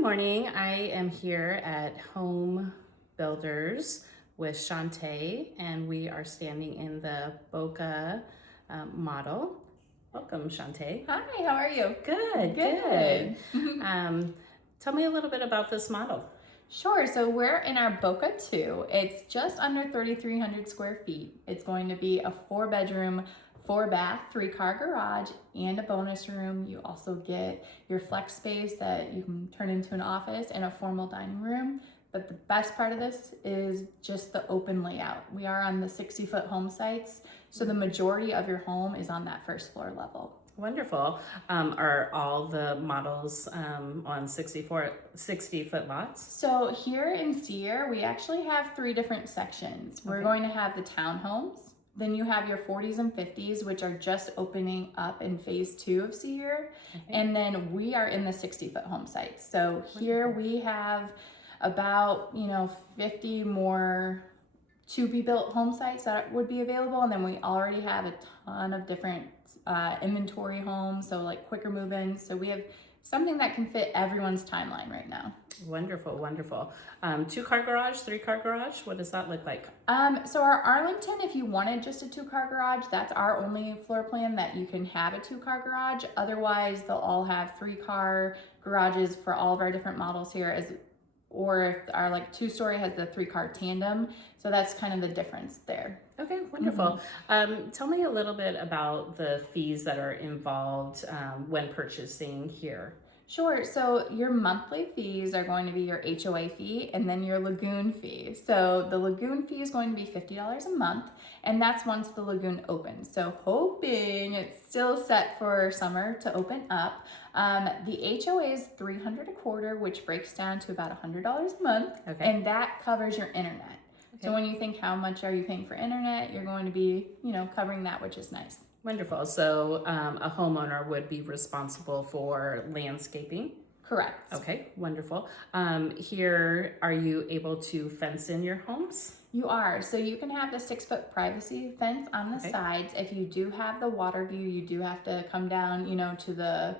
Good morning. I am here at Home Builders with Shantae, and we are standing in the Boca model. Welcome, Shantae. Hi, how are you? Good. Tell me a little bit about this model. Sure, so we're in our Boca 2. It's just under 3,300 square feet. It's going to be a 4-bedroom, 4-bath, 3-car garage, and a bonus room. You also get your flex space that you can turn into an office and a formal dining room. But the best part of this is just the open layout. We are on the 60-foot home sites, so the majority of your home is on that first floor level. Wonderful. Are all the models on 60-foot lots? So here in Seaire, we actually have 3 different sections. We're going to have the townhomes. Then you have your 40s and 50s, which are just opening up in phase 2 of Seaire. And then we are in the 60-foot home sites. So here we have about, 50 more to-be-built home sites that would be available. And then we already have a ton of different inventory homes, so like quicker move-ins. So we have something that can fit everyone's timeline right now. Wonderful. 2-car garage, 3-car garage, what does that look like? So our Arlington, if you wanted just a 2-car garage, that's our only floor plan that you can have a 2-car garage. Otherwise, they'll all have 3-car garages for all of our different models here, or if our 2-story has the 3-car tandem. So that's kind of the difference there. Okay, wonderful. Tell me a little bit about the fees that are involved when purchasing here. Sure, so your monthly fees are going to be your HOA fee and then your lagoon fee. So the lagoon fee is going to be $50 a month, and that's once the lagoon opens. So hoping it's still set for summer to open up. The HOA is $300 a quarter, which breaks down to about $100 a month, and that covers your internet. So when you think how much are you paying for internet, you're going to be, covering that, which is nice. Wonderful. So a homeowner would be responsible for landscaping? Correct. Okay, wonderful. Here, are you able to fence in your homes? You are. So you can have the 6-foot privacy fence on the sides. If you do have the water view, you do have to come down, to the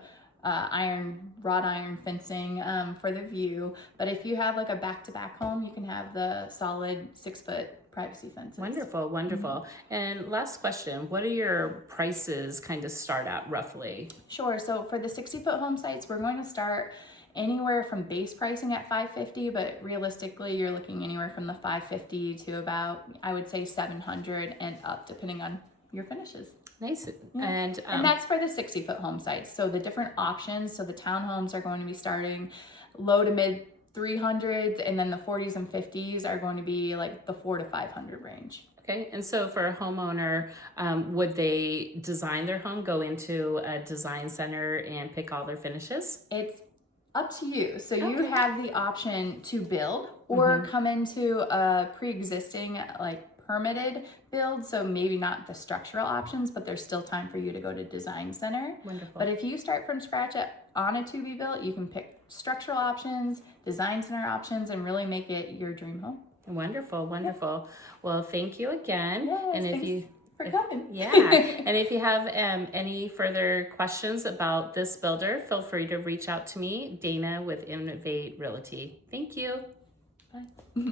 wrought iron fencing for the view. But if you have a back-to-back home, you can have the solid 6-foot privacy fences. Wonderful. And last question, what are your prices kind of start at roughly? Sure. So for the 60-foot home sites, we're going to start anywhere from base pricing at $550, but realistically you're looking anywhere from the $550 to about, I would say, $700 and up, depending on your finishes. Nice. Yeah. And that's for the 60-foot home sites. So the different options, so the townhomes are going to be starting low to mid 300s, and then the 40s and 50s are going to be the 400 to 500 range. Okay, and so for a homeowner, would they design their home, go into a design center and pick all their finishes? It's up to you. So you have the option to build or come into a pre-existing permitted build, so maybe not the structural options, but there's still time for you to go to design center. Wonderful. But if you start from scratch on a to-be-built, you can pick structural options, design center options, and really make it your dream home. Wonderful. Well, thank you again. Yes, and thanks for coming. And if you have any further questions about this builder, feel free to reach out to me, Dana with Innovate Realty. Thank you. Bye.